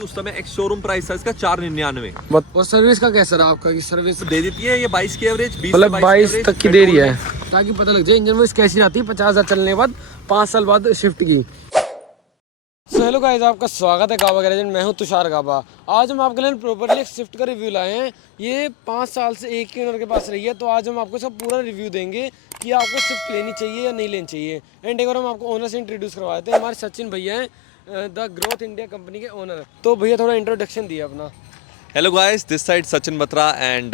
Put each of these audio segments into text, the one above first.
उस समय ex showroom price था इसका 499। और सर्विस का कैसा रहा आपका? कि सर्विस दे देती है ये 22 की एवरेज, 20 मतलब 22 तक की दे रही है, पेट्रोल ताकि पता लग जाए इंजन वॉइस कैसी रहती है 50,000 चलने के बाद, 5 साल बाद शिफ्ट की। सो हेलो गाइस, आपका स्वागत है गाबा गैरेज में। मैं हूं तुषार गाबा। आज हम आपके लिए प्रॉपर्ली एक स्विफ्ट का रिव्यू लाए हैं। ये 5 साल से एक ही ओनर के पास रही है, तो आज हम आपको सब पूरा रिव्यू देंगे कि आपको स्विफ्ट लेनी चाहिए या नहीं लेनी चाहिए। एंड एक बार हम आपको ओनर से इंट्रोड्यूस करवाए थे। हमारे सचिन भैया हैं, द ग्रोथ इंडिया कंपनी के ओनर। तो भैया थोड़ा इंट्रोडक्शन दिया अपना। Hello guys, this side Sachin Batra and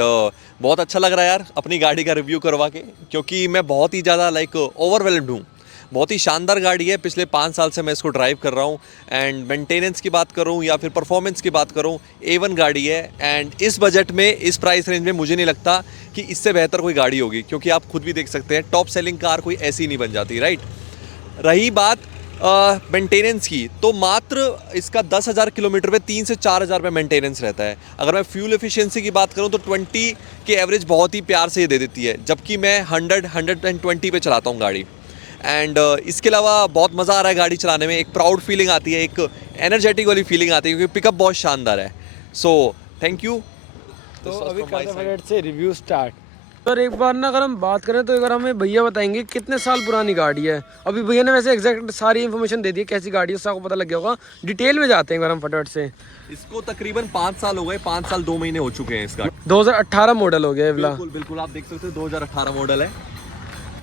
बहुत अच्छा लग रहा है यार अपनी गाड़ी का रिव्यू करवा के, क्योंकि मैं बहुत ही ज़्यादा ओवरवेल्म्ड हूँ। बहुत ही शानदार गाड़ी है, पिछले 5 साल से मैं इसको ड्राइव कर रहा हूँ। एंड मेंटेनेंस की बात करूँ या फिर परफॉर्मेंस की बात करूँ, A1 गाड़ी है। एंड इस बजट में, इस प्राइस रेंज में मुझे नहीं लगता कि इससे बेहतर कोई गाड़ी होगी, क्योंकि आप खुद भी देख सकते हैं टॉप सेलिंग कार कोई ऐसी नहीं बन जाती, राइट। रही बात मेंटेनेंस की, तो मात्र इसका 10,000 किलोमीटर पे 3 से 4,000 रुपये मेंटेनेंस रहता है। अगर मैं फ्यूल एफिशिएंसी की बात करूं तो 20 के एवरेज बहुत ही प्यार से ये दे देती है, जबकि मैं 120 पे चलाता हूं गाड़ी। एंड इसके अलावा बहुत मज़ा आ रहा है गाड़ी चलाने में। एक प्राउड फीलिंग आती है, एक एनर्जेटिक वाली फीलिंग आती है, क्योंकि पिकअप बहुत शानदार है। So thank you. तो अभी फटाफट से रिव्यू स्टार्ट। सर एक बार ना अगर हम बात करें तो एक बार हमें भैया बताएंगे कितने साल पुरानी गाड़ी है। अभी भैया ने वैसे एग्जैक्ट सारी इन्फॉर्मेशन दे दी है कैसी गाड़ी है, उससे आपको पता लग गया होगा। डिटेल में जाते हैं एक बार हम फटाफट से। इसको तकरीबन 5 साल हो गए, 5 साल 2 महीने हो चुके हैं इसका। 2018 मॉडल हो गया ये वाला। बिल्कुल बिल्कुल, आप देख सकते हो 2018 मॉडल है।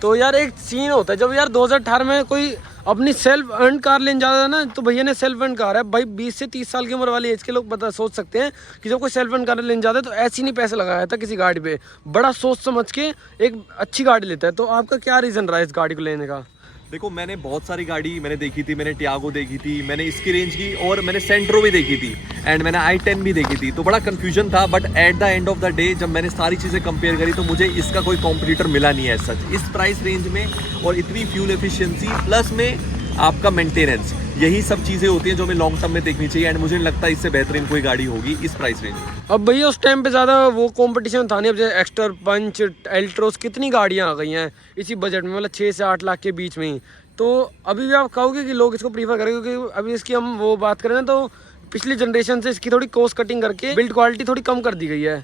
तो यार एक सीन होता है जब यार 2018 में कोई अपनी सेल्फ अर्न कार लेने जाता है ना, तो भैया ने सेल्फ अर्न कार है भाई। 20 से 30 साल की उम्र वाली एज के लोग पता सोच सकते हैं कि जब कोई सेल्फ अर्न कार लेने जाता है तो ऐसे नहीं पैसे लगाया था किसी गाड़ी पे, बड़ा सोच समझ के एक अच्छी गाड़ी लेता है। तो आपका क्या रीज़न रहा है इस गाड़ी को लेने का? देखो, मैंने बहुत सारी गाड़ी मैंने देखी थी। मैंने टियागो देखी थी, मैंने इसकी रेंज की, और मैंने सेंट्रो भी देखी थी, एंड मैंने i10 भी देखी थी। तो बड़ा कंफ्यूजन था, but at the end of the day जब मैंने सारी चीज़ें कंपेयर करी तो मुझे इसका कोई कॉम्पिटिटर मिला नहीं है सच इस प्राइस रेंज में। और इतनी फ्यूल एफिशिएंसी प्लस में आपका मेंटेनेंस, यही सब चीज़ें होती हैं जो हमें लॉन्ग टर्म में देखनी चाहिए। एंड मुझे नहीं लगता इससे बेहतरीन कोई गाड़ी होगी इस प्राइस रेंज में। अब भैया उस टाइम पे ज़्यादा वो कंपटीशन था नहीं। अब जैसे एक्स्टर, पंच, एल्ट्रोस, कितनी गाड़ियाँ आ गई हैं इसी बजट में, मतलब 6 से 8 लाख के बीच में ही। तो अभी भी आप कहोगे कि लोग इसको प्रीफर करेंगे? क्योंकि अभी इसकी हम वो बात करें ना, तो पिछली जनरेशन से इसकी थोड़ी कॉस्ट कटिंग करके बिल्ड क्वालिटी थोड़ी कम कर दी गई है।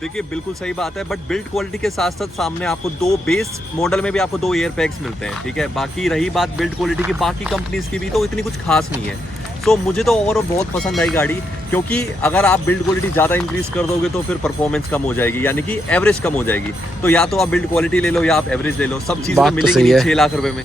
देखिए, बिल्कुल सही बात है, बट बिल्ड क्वालिटी के साथ साथ सामने आपको 2 बेस मॉडल में भी आपको 2 एयर बैग्स मिलते हैं, ठीक है। बाकी रही बात बिल्ड क्वालिटी की, बाकी कंपनीज की भी तो इतनी कुछ खास नहीं है। सो मुझे तो ओवरऑल बहुत पसंद आई गाड़ी, क्योंकि अगर आप बिल्ड क्वालिटी ज़्यादा इंक्रीज कर दोगे तो फिर परफॉर्मेंस कम हो जाएगी, यानी कि एवरेज कम हो जाएगी। तो या तो आप बिल्ड क्वालिटी ले लो या आप एवरेज ले लो, सब चीज़ें मिलेंगी नहीं 6 लाख रुपए में।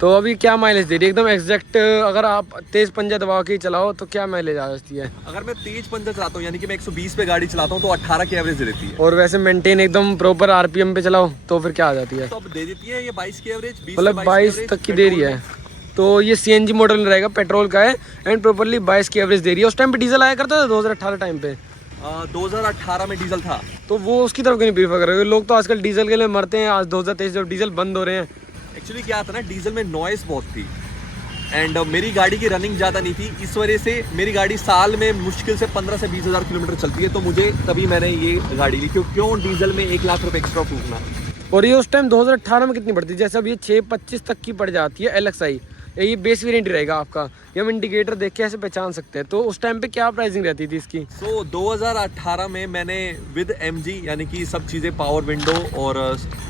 तो अभी क्या माइलेज दे रही है एकदम एग्जैक्ट? अगर आप तेज पंजा दबा के चलाओ तो क्या माइलेज आ जाती है? अगर मैं तेज पंजा चलाता हूँ, यानी कि मैं 120 पे गाड़ी चलाता हूँ, तो 18 की एवरेज दे देती है। और वैसे मेंटेन एकदम प्रॉपर आरपीएम पे चलाओ तो फिर क्या आ जाती है? तो अब दे देती है ये 22 की एवरेज, मतलब 22 तक की दे रही है। तो ये सीएनजी मॉडल में रहेगा, पेट्रोल का है, एंड प्रॉपर्ली 22 की एवरेज दे रही है। उस टाइम पे डीजल आया करता था 2018 टाइम पे। 2018 में डीजल था, तो वो उसकी तरफ क्यों नहीं प्रीफर कर रहे? लोग तो आजकल डीजल के लिए मरते हैं। आज 2023 जब डीजल बंद हो रहे हैं। एक्चुअली क्या था ना, डीजल में नॉइस बहुत थी, एंड मेरी गाड़ी की रनिंग ज़्यादा नहीं थी। इस वजह से मेरी गाड़ी साल में मुश्किल से 15 से 20 हज़ार किलोमीटर चलती है। तो मुझे तभी मैंने ये गाड़ी ली, क्यों डीजल में 1 लाख रुपए एक्स्ट्रा फूकना। और ये उस टाइम 2018 में कितनी पड़ती है? जैसे अब ये 625 तक की पड़ जाती है LXI। ये बेस वेरिएंट रहेगा आपका, ये हम इंडिकेटर देख के ऐसे पहचान सकते हैं। तो उस टाइम पे क्या प्राइसिंग रहती थी इसकी? 2018 में मैंने विद MG, यानी कि सब चीज़ें, पावर विंडो और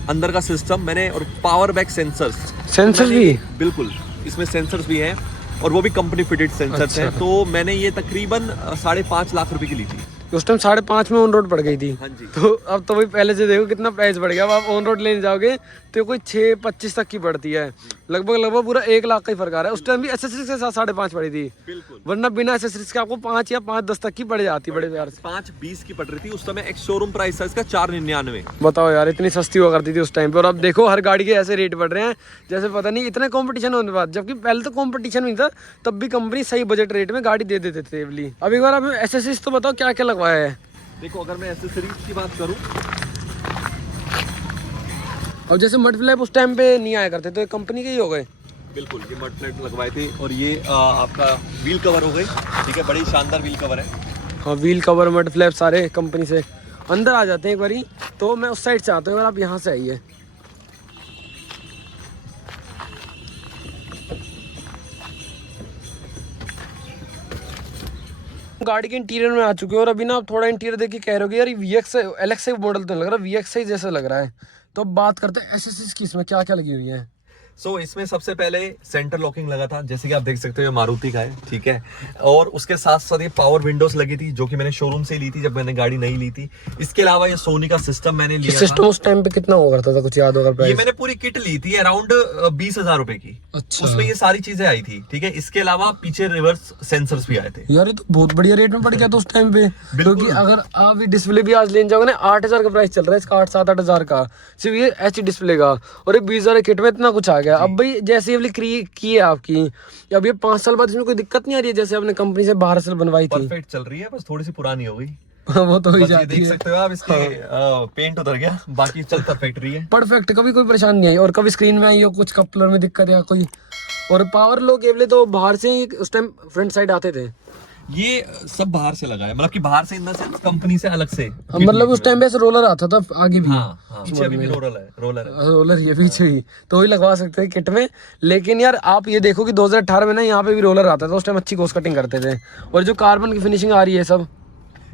अंदर का सिस्टम मैंने, और पावर बैक सेंसर्स भी बिल्कुल, इसमें सेंसर्स भी हैं, और वो भी कंपनी फिटेड सेंसर्स हैं। तो मैंने ये तकरीबन 5.5 लाख रुपए की ली थी। उस टाइम 5.5 में ऑन रोड पड़ गई थी। हाँ जी। तो अब तो वही पहले से देखो कितना प्राइस बढ़ गया। अब आप ऑन रोड लेने जाओगे तो कोई 625 तक की पड़ती है। लगभग पूरा 1 लाख का ही फर्क आ रहा है। उस टाइम भी एसेसरीज के साथ 5.5 पड़ी थी, बिल्कुल, वरना बिना एसेसरीज के आपको 5 या 5.10 तक की पड़ जाती बड़े प्यार से। 5.20 की पड़ रही थी उस समय। एक्स शोरूम प्राइस था इसका 499। बताओ यार, इतनी सस्ती हुआ करती थी उस टाइम पे, और अब देखो हर गाड़ी के ऐसे रेट बढ़ रहे हैं जैसे पता नहीं इतने कंपटीशन होने के बाद। जबकि पहले तो कंपटीशन नहीं था, तब भी कंपनी सही बजट रेट में गाड़ी दे देते थे। अब एक बार आप एसेसरीज तो बताओ क्या क्या लगवाया है? देखो, अगर मैं एसेसरीज की बात करूं, और जैसे मड फ्लैप उस टाइम पे नहीं आया करते, तो ये कंपनी के ही हो गए। बिल्कुल, ये मड फ्लैट लगवाए थे, और ये आपका व्हील कवर हो गई, ठीक है, बड़ी शानदार व्हील कवर है। हाँ, व्हील कवर, मड फ्लैप सारे कंपनी से। अंदर आ जाते हैं एक बारी, तो मैं उस साइड से आता हूँ, अगर आप यहाँ से आइए। गाड़ी के इंटीरियर में आ चुके हो और अभी ना आप थोड़ा इंटीरियर देख के कह रहे हो कि यार VX LX मॉडल तो नहीं लग रहा, VX जैसा लग रहा है। तो अब बात करते हैं एसएससीज की, इसमें क्या क्या लगी हुई है। इसमें सबसे पहले सेंटर लॉकिंग लगा था, जैसे कि आप देख सकते हो, ये मारुति का है, ठीक है। और उसके साथ साथ ये पावर विंडोज लगी थी, जो कि मैंने शोरूम से ली थी जब मैंने गाड़ी नहीं ली थी। इसके अलावा ये सोनी का सिस्टम मैंने लिया सिस्टम उस टाइम पे कितना हुआ करता था, कुछ याद होगा ये प्राइस? मैंने पूरी किट ली थी अराउंड 20,000 रुपए की। अच्छा। उसमें ये सारी चीजें आई थी, ठीक है। इसके अलावा पीछे रिवर्स सेंसर्स भी आए थे। यार ये तो बहुत बढ़िया रेट में पड़ गया था उस टाइम पे, क्योंकि अगर आप डिस्प्ले भी आज लेने जाओगे ना 8,000 का प्राइस चल रहा है इसका, 8-7-8,000 का सिर्फ ये एच डिस्प्ले का। और ये 20,000 किट में इतना कुछ आ गया। अब भाई जैसे ये की है आपकी, अब ये 5 साल बाद इसमें कोई दिक्कत नहीं आ रही है, जैसे आपने कंपनी से बाहर से बनवाई थी? परफेक्ट चल रही है, बस थोड़ी सी पुरानी हो गई। वो तो ही ये जाती देख है। सकते हो आप, इसकी पेंट उतर गया, बाकी चल परफेक्ट रही है। परफेक्ट, कभी कोई परेशानी नहीं आई। और कभी स्क्रीन में आई हो कुछ कपलर में दिक्कत या कोई? और पावर लो केबल तो बाहर से ही उस टाइम फ्रंट साइड आते थे? ये सब बाहर से लगा है, मतलब कि बाहर से इन द सेंस कंपनी से अलग से। मतलब उस टाइम पे ऐसे रोलर आता था आगे भी? हाँ, पीछे अभी भी रोलर ये पीछे ही तो वही लगवा सकते हैं किट में। लेकिन यार आप ये देखो कि 2018 में ना यहाँ पे भी रोलर आता था, उस टाइम अच्छी कोस्ट कटिंग करते थे। और जो कार्बन की फिनिशिंग आ रही है सब,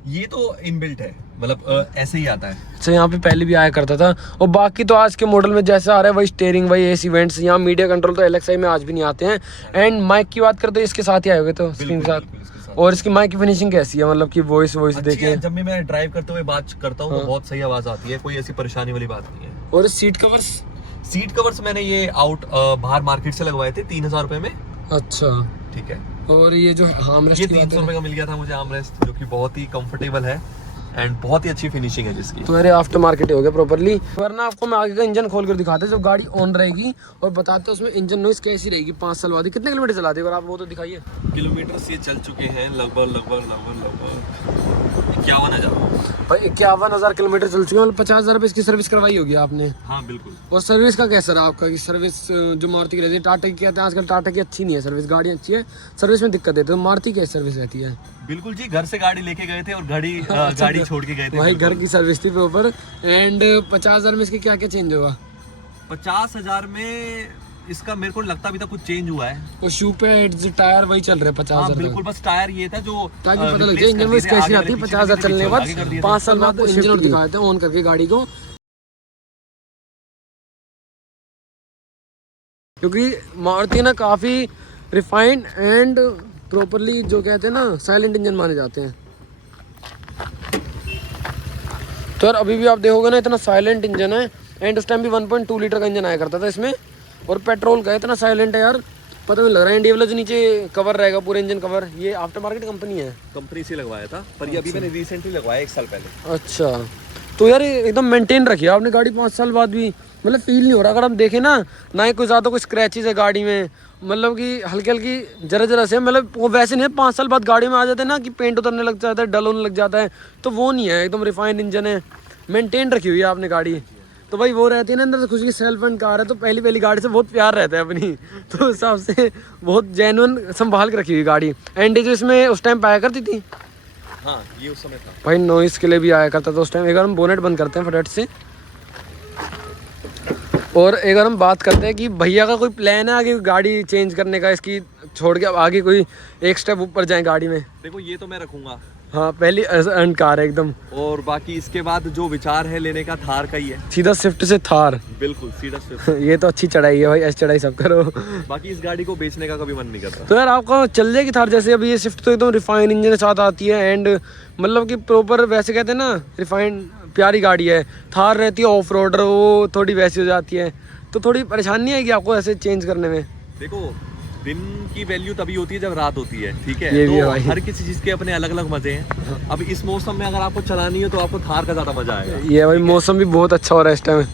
ये तो इनबिल्ट है, मतलब ऐसे ही आता है। अच्छा, यहाँ पे पहले भी आया करता था। और बाकी तो आज के मॉडल में जैसा आ रहा है वही स्टीयरिंग, वही एसी वेंट्स, यहाँ मीडिया कंट्रोल तो LXi में आज भी नहीं आते हैं। एंड माइक की बात करते तो इसके साथ ही आए हुए तो स्क्रीन के साथ। और इसकी माइक की फिनिशिंग कैसी है, मतलब कि वॉइस देखिए? जब भी मैं ड्राइव करते हुए बात करता हूँ तो बहुत सही आवाज आती है, कोई ऐसी परेशानी वाली बात नहीं है। और सीट कवर्स मैंने ये बाहर मार्केट से लगवाए थे 3,000 रुपए में। अच्छा, ठीक है। और ये जो आर्मरेस्ट, ये 300 रुपए का मिल गया था मुझे आर्मरेस्ट, जो कि बहुत ही कंफर्टेबल है एंड बहुत ही अच्छी फिनिशिंग है जिसकी। तो मेरे आफ्टर मार्केट हो गया प्रॉपर्ली। वरना आपको मैं आगे का इंजन खोल कर दिखाते जब गाड़ी ऑन रहेगी, और बताते उसमें इंजन नॉइस कैसी रहेगी 5 साल बाद। कितने किलोमीटर चलाते हो आप, वो तो दिखाइए। किलोमीटर ये चल चुके हैं लगभग 51,000। भाई 51,000 किलोमीटर चल चुके हैं, मतलब 50,000 रुपये इसकी सर्विस करवाई होगी आपने? हाँ बिल्कुल। और सर्विस का कैसा रहा आपका? कि सर्विस जो मारुति की रहती है, टाटा की कहते हैं आजकल, टाटा की अच्छी नहीं है सर्विस, गाड़ी अच्छी है, सर्विस में दिक्कत देती है। तो मारुति की सर्विस रहती है? बिल्कुल जी, घर से गाड़ी लेके गए थे और गाड़ी छोड़ के गए थे। भाई घर की सर्विस थी प्रॉपर। एंड 50,000 में इसके क्या क्या चेंज होगा? 50,000 में इसका मेरे को लगता अभी तक कुछ चेंज हुआ है। और शू पे टायर वही चल रहे हैं 50,000? बिल्कुल, बस टायर ये था जो, ताकि पता लग जाए इंजन में कैसी आती है 50,000 चलने के बाद। 5 साल बाद इंजन और दिखा देते हैं ऑन करके गाड़ी को, क्योंकि मारुति ना काफी रिफाइंड एंड प्रॉपरली जो कहते हैं ना साइलेंट इंजन माने जाते हैं। तो यार अभी भी आप देखोगे ना इतना साइलेंट इंजन है। एंड उस टाइम भी 1.2 लीटर का इंजन आया करता था इसमें, और पेट्रोल का इतना साइलेंट है यार, पता नहीं लग रहा है। इंडिया वाला जो नीचे कवर रहेगा पूरे इंजन कवर, ये आफ्टर मार्केट कंपनी है, कंपनी से लगवाया था, पर ये अभी मैंने रिसेंटली लगवाया 1 साल पहले। अच्छा, तो यार एकदम मेंटेन रखी है आपने गाड़ी 5 साल बाद भी, मतलब फील नहीं हो रहा। अगर हम देखें ना ही कोई ज़्यादा कोई स्क्रैचेस है गाड़ी में, मतलब कि हल्की हल्की जरा से, मतलब वो वैसे नहीं है 5 साल बाद गाड़ी में आ जाते हैं ना कि पेंट उतरने लग जाता है, डल होने लग जाता है, तो वो नहीं है। एकदम रिफाइंड इंजन है, मेंटेन रखी हुई है आपने गाड़ी। तो भाई वो रहती है ना अंदर से खुशी की, सेल्फ एंड कार है तो पहली गाड़ी से बहुत प्यार रहता है अपनी, तो उस हिसाब से बहुत जेन्युइन संभाल के रखी हुई गाड़ी। एंड जो इसमें उस टाइम पाया करती थी, हाँ ये उस समय था भाई नॉइस के लिए भी आया करता था उस टाइम। एक बार हम बोनेट बंद करते हैं फटाफट से, और एक बार हम बात करते हैं कि भैया का कोई प्लान है आगे गाड़ी चेंज करने का, इसकी छोड़ के अब आगे कोई एक स्टेप ऊपर जाए गाड़ी में? देखो ये तो मैं रखूंगा, हाँ पहली अर्न कार है एकदम, और बाकी इसके बाद जो विचार है लेने का थार का ही है। सीधा स्विफ्ट से थार? बिल्कुल सीधा स्विफ्ट। ये तो अच्छी चढ़ाई है भाई, ऐसी चढ़ाई सब करो। बाकी इस गाड़ी को बेचने का कभी मन नहीं करता। तो यार आपका चल जाएगी थार, जैसे अभी ये स्विफ्ट तो एकदम रिफाइंड इंजन के साथ आती है, एंड मतलब कि प्रॉपर वैसे कहते हैं ना रिफाइंड प्यारी गाड़ी है। थार रहती है ऑफ रोडर, वो थोड़ी वैसी हो जाती है, तो थोड़ी परेशानी नहीं आएगी आपको ऐसे चेंज करने में? देखो दिन की वैल्यू तभी होती है जब रात होती है, ठीक है? ये भी है तो भाई। हर किसी चीज के अपने अलग अलग मजे हैं। अब इस मौसम में अगर आपको चलानी है तो आपको थार का ज्यादा मजा आएगा। ये भाई मौसम भी बहुत अच्छा हो रहा है इस टाइम,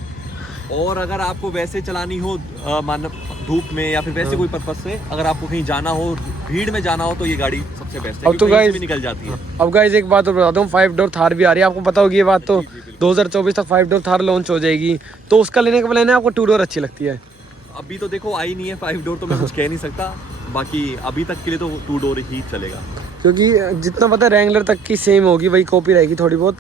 और अगर आपको वैसे चलानी हो मान धूप में या फिर वैसे कोई पर्पस से, अगर आपको कहीं जाना हो, भीड़ में जाना हो, तो ये गाड़ी सबसे बेस्ट है। अब तो गाइस निकल जाती है। अब गाइस एक बात और बताता हूँ, 5 डोर थार भी आ रही है, आपको पता होगी ये बात तो। 2024 तक 5 डोर थार लॉन्च हो जाएगी, तो उसका लेने का प्लान है आपको? 2 डोर अच्छी लगती है? अभी तो देखो आई नहीं है 5 डोर, तो मैं कुछ कह नहीं सकता। बाकी अभी तक के लिए तो 2 डोर ही चलेगा, क्योंकि जितना पता है रैंगलर तक की सेम होगी, वही कॉपी रहेगी थोड़ी बहुत,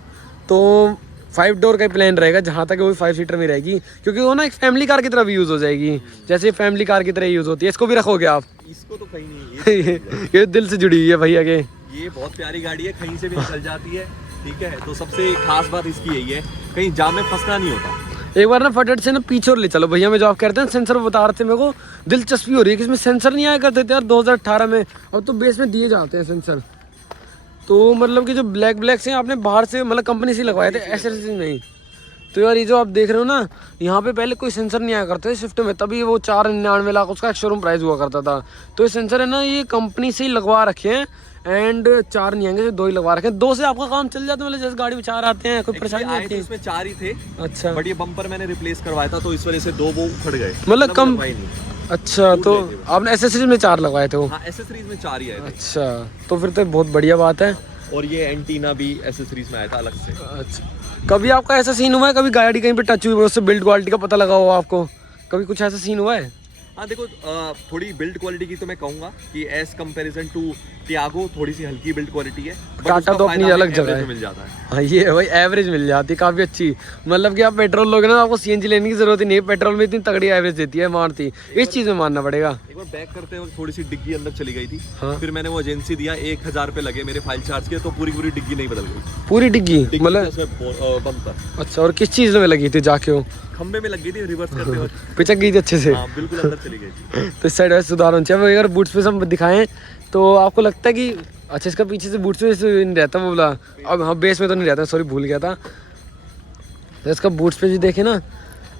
तो 5 डोर का ही प्लान रहेगा जहाँ तक वो 5 सीटर में रहेगी, क्योंकि वो ना एक फैमिली कार की तरह भी यूज़ हो जाएगी, जैसे फैमिली कार की तरह यूज़ होती है। इसको भी रखोगे आप? इसको तो कहीं नहीं ये दिल से जुड़ी हुई है भैया के। ये बहुत प्यारी गाड़ी है, कहीं से भी निकल जाती है, ठीक है। तो सबसे खास बात इसकी यही है, कहीं जाम में फंसना नहीं होता। एक बार ना फटाफट से ना पीछे और ले चलो भैया, मैं जो आप कहते हैं सेंसर बता रहे थे, मेरे को दिलचस्पी हो रही है कि इसमें सेंसर नहीं आया करते थे यार 2018 में, अब तो बेस में दिए जाते हैं सेंसर। तो मतलब कि जो ब्लैक से आपने बाहर से मतलब कंपनी से लगवाए थे, ऐसे नहीं। तो यार ये जो आप देख रहे हो ना, यहाँ पे पहले कोई सेंसर नहीं आया करते स्विफ्ट में, तभी वो 499 लाख उसका एक शोरूम प्राइस हुआ करता था। तो ये सेंसर है ना, ये कंपनी से ही लगवा रखे हैं, एंड 4 नहीं आएंगे, 2 ही लगवा रखे हैं। 2 से आपका काम चल जाता है, मतलब जैसे गाड़ी में 4 आते हैं, कोई परेशानी नहीं आती। इसमें 4 ही थे, अच्छा, बट ये बम्पर मैंने रिप्लेस करवाया था, तो इस वजह से 2 वो उखड़ गए, मतलब कम। नहीं। अच्छा, तो आपने एसेसरीज में 4 लगवाए थे वो? हाँ, एसेसरीज में 4 ही आए थे। अच्छा, तो फिर तो बहुत बढ़िया बात है। और ये एंटीना भी एसेसरीज में आया था अलग से। अच्छा, कभी आपका ऐसा सीन हुआ है, कभी गाड़ी कहीं पे टच हुई है उससे बिल्ड क्वालिटी का पता लगा हो आपको, कभी कुछ ऐसा सीन हुआ है? हाँ देखो, थोड़ी बिल्ड क्वालिटी की तो मैं कहूँगा कि एज कंपैरिजन टू टियागो थोड़ी सी हल्की बिल्ड क्वालिटी है, टाटा तो अपनी अलग जगह है, मिल जाता है। हाँ ये भाई एवरेज मिल जाती है काफ़ी अच्छी। मतलब कि आप पेट्रोल लोगे ना, आपको सीएनजी लेने की जरूरत ही नहीं है, पेट्रोल में इतनी तगड़ी एवरेज देती है मारुति, इस चीज़ में मानना पड़ेगा। एक बार बैक करते वक्त थोड़ी सी डिग्गी अंदर चली गई थी। हाँ। फिर मैंने वो एजेंसी दिया, 1000 रुपये लगे मेरे फाइल चार्ज के, तो पूरी डिग्गी नहीं बदल गई, पूरी डिग्गी मतलब? बम्पर। अच्छा, और किस चीज़ में लगी थी जाके वो? खंबे में लग गई थी रिवर्स करते वक्त, पिचक गई थी अच्छे से? हाँ बिल्कुल अंदर चली गई थी। तो इस साइड वैसे सुधार होना चाहिए। अगर बूट स्पेस हम दिखाएं तो आपको लगता है कि अच्छा इसका पीछे से बूट स्पेस नहीं रहता, वो बोला अब हाँ बेस में तो नहीं रहता, सॉरी भूल गया था। तो इसका बूट स्पेस भी देखे ना,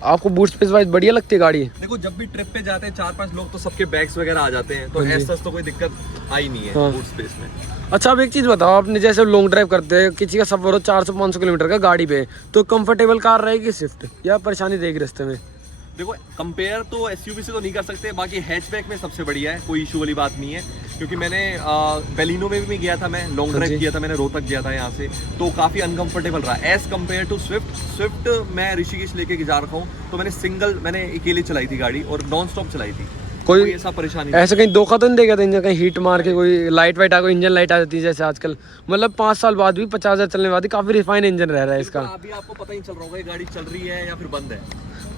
आपको बूट स्पेस वाइज बढ़िया लगती है गाड़ी? देखो, जब भी ट्रिप पे जाते हैं 4-5 लोग तो सबके बैग्स वगैरह आ जाते हैं, तो ऐसा तो कोई दिक्कत आई नहीं है बूट स्पेस में। अच्छा, अब एक चीज़ बताओ, आपने जैसे लॉन्ग ड्राइव करते हैं, किसी का सफर हो 400-500 किलोमीटर का गाड़ी पे, तो कंफर्टेबल कार रहेगी स्विफ्ट या परेशानी देगी रास्ते में? देखो, कंपेयर तो एसयूवी से तो नहीं कर सकते, बाकी हैचबैक में सबसे बढ़िया है, कोई इशू वाली बात नहीं है। क्योंकि मैंने बेलिनो में भी गया था, मैं लॉन्ग ड्राइव किया था, मैंने रोहतक गया था यहाँ से, तो काफ़ी अनकंफर्टेबल रहा एज़ कम्पेयर टू स्विफ्ट मैं ऋषिकेश लेके जा रखा हूँ, तो मैंने अकेले चलाई थी गाड़ी और नॉन स्टॉप चलाई थी, कोई ऐसा परेशानी ऐसा कहीं धोखा तो नहीं देगा इंजन, कहीं हीट मार के कोई लाइट वाइट आ गई, इंजन लाइट आ जाती है जैसे आजकल, मतलब 5 साल बाद भी 50,000 चलने बाद भी काफ़ी रिफाइन इंजन रह रहा है इसका। अभी आपको पता ही चल रहा होगा ये गाड़ी चल रही है या फिर बंद है।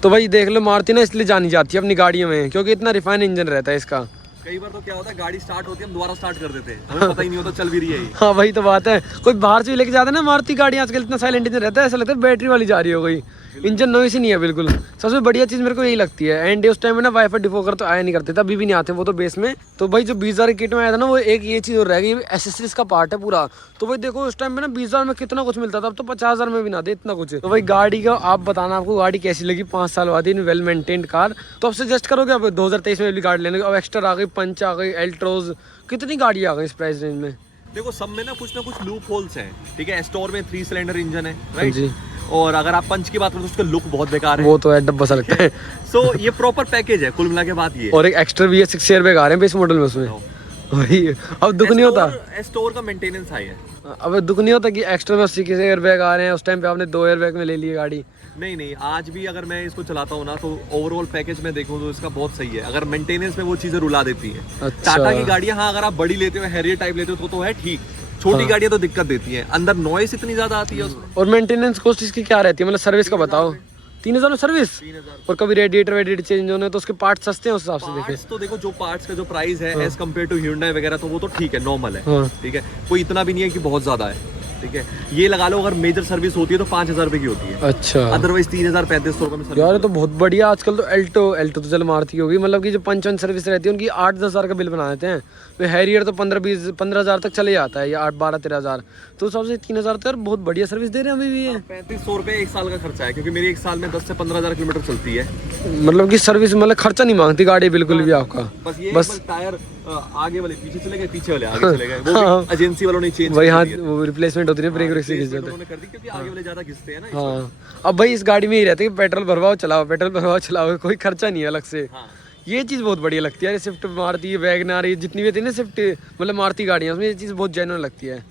तो भाई देख लो, मारुति ना इसलिए जानी जाती है अपनी गाड़ियों में, क्योंकि इतना रिफाइन इंजन रहता है इसका। कई बार तो क्या होता है, गाड़ी स्टार्ट होती है, हम दोबारा स्टार्ट कर देते हैं, हमें पता ही नहीं होता चल भी रही है। हाँ वही तो बात है, कोई बाहर से भी लेके जाता है ना मारुति गाड़ी, आजकल इतना साइलेंट इंजन रहता है, ऐसा लगता है बैटरी वाली जा रही हो गई, इंजन नॉइस ही नहीं है बिल्कुल। सबसे बढ़िया चीज़ मेरे को यही लगती है। एंड उस टाइम में ना वाईफाई डिफोकर तो आया नहीं करते थे, अभी भी नहीं आते वो तो बेस में। तो भाई जो 20,000 किट में आया था ना, वो एक ये चीज़ और रह गई, एसेसरीज का पार्ट है पूरा। तो भाई देखो उस टाइम में ना 20,000 में कितना कुछ मिलता था, अब तो 50,000 में भी ना दे इतना कुछ। तो भाई गाड़ी का आप बताना, आपको गाड़ी कैसी लगी 5 साल बाद इन वेल मेंटेन्ड कार, तो आप सजेस्ट करोगे अब 2023 में भी गाड़ी लेने? अब एक्स्ट्रा आ गई, पंच आ गई, एल्ट्रोज, कितनी गाड़ी आ गई इस प्राइस रेंज में? देखो, सब में ना कुछ लूप होल्स हैं, ठीक है। स्टोर में 3 सिलेंडर इंजन है, राइट। और अगर आप पंच की बात करें तो उसका लुक बहुत बेकार है, वो तो है, डब्बा सा लगता है। सो ये प्रॉपर पैकेज है कुल मिला के बात ये। और एक एक्स्ट्रा भी है, 6 एयरबैग आ रहे हैं बेस मॉडल में उसमें। वही अब दुख नहीं होता, स्टोर का मेंटेनेंस हाई है। अब दुख नहीं होता कि एक्स्ट्रा में 80 के एयरबैग आ रहे हैं, उस टाइम पे आपने 2 एयरबैग में ले ली गाड़ी। नहीं, आज भी अगर मैं इसको चलाता हूँ ना, तो ओवरऑल पैकेज में देखूँ तो इसका बहुत सही है। अगर मेंटेनेंस में वो चीजें रुला देती है। अच्छा। टाटा की गाड़ियाँ, हाँ अगर आप बड़ी लेते हो, हैरियर टाइप लेते हो तो है ठीक, छोटी गाड़ियाँ तो दिक्कत देती है, अंदर नॉइस इतनी ज्यादा आती है उसमें। और मेंटेनेंस कॉस्ट इसकी क्या रहती है, मतलब सर्विस का बताओ? 3,000 में सर्विस? 3,000। और कभी रेडिएटर चेंज होने तो उसके पार्ट्स सस्ते हैं उस हिसाब से देखें तो देखो, जो पार्ट्स का जो प्राइस है एज कम्पेयर टू Hyundai वगैरह, तो वो तो ठीक है, नॉर्मल है, ठीक है, कोई इतना भी नहीं है कि बहुत ज्यादा है, ठीक है। ये लगा लो, अगर मेजर सर्विस होती है तो 5,000 रुपए की होती है। अच्छा, अदरवाइज 3,000-3,500 रुपए में सर्विस। यार तो बहुत बढ़िया। आजकल तो एल्टो तो चल मारुति होगी, मतलब कि जो पंच सर्विस रहती है उनकी 8-10 हज़ार का बिल बना देते हैं। तो हैरियर तो 15,000 तक चले जाता है, या 8-12-13,000। तो सबसे 3,000 तक बहुत बढ़िया सर्विस दे रहे हैं अभी भी। 3,500 रुपए 1 साल का खर्चा है, क्योंकि मेरी 1 साल में 10 से 15,000 किलोमीटर चलती है। मतलब कि सर्विस मतलब खर्चा नहीं मांगती गाड़ी बिल्कुल भी आपका, बस टायर आगे वाले पीछे चले गए, पीछे वाले आगे चले गए, वो भी एजेंसी वालों ने चेंज वही। हाँ, वो रिप्लेसमेंट होती है, ब्रेक व्रेक से घिस जाते हैं, कर दी, क्योंकि आगे वाले ज्यादा घिसते हैं ना। हाँ, अब भाई इस गाड़ी में ही रहते हैं कि पेट्रोल भरवाओ चलाओ, कोई खर्चा नहीं है अलग से। ये चीज़ बहुत बढ़िया लगती है। स्विफ्ट, मारुति, वैगनआर, ये जितनी भी थी ना स्विफ्ट मतलब मारुति गाड़ियाँ, उसमें ये चीज़ बहुत जेन्युइन लगती है।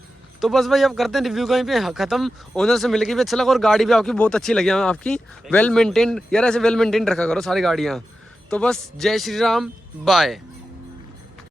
तो बस भाई अब करते हैं रिव्यू कहीं पे खत्म। ओनर से मिलके भी अच्छा लगा, और गाड़ी भी आपकी बहुत अच्छी लगी हमें, आपकी वेल मेंटेन्ड। यार ऐसे वेल मेंटेन्ड रखा करो सारी गाड़ियाँ। तो बस जय श्री राम, बाय।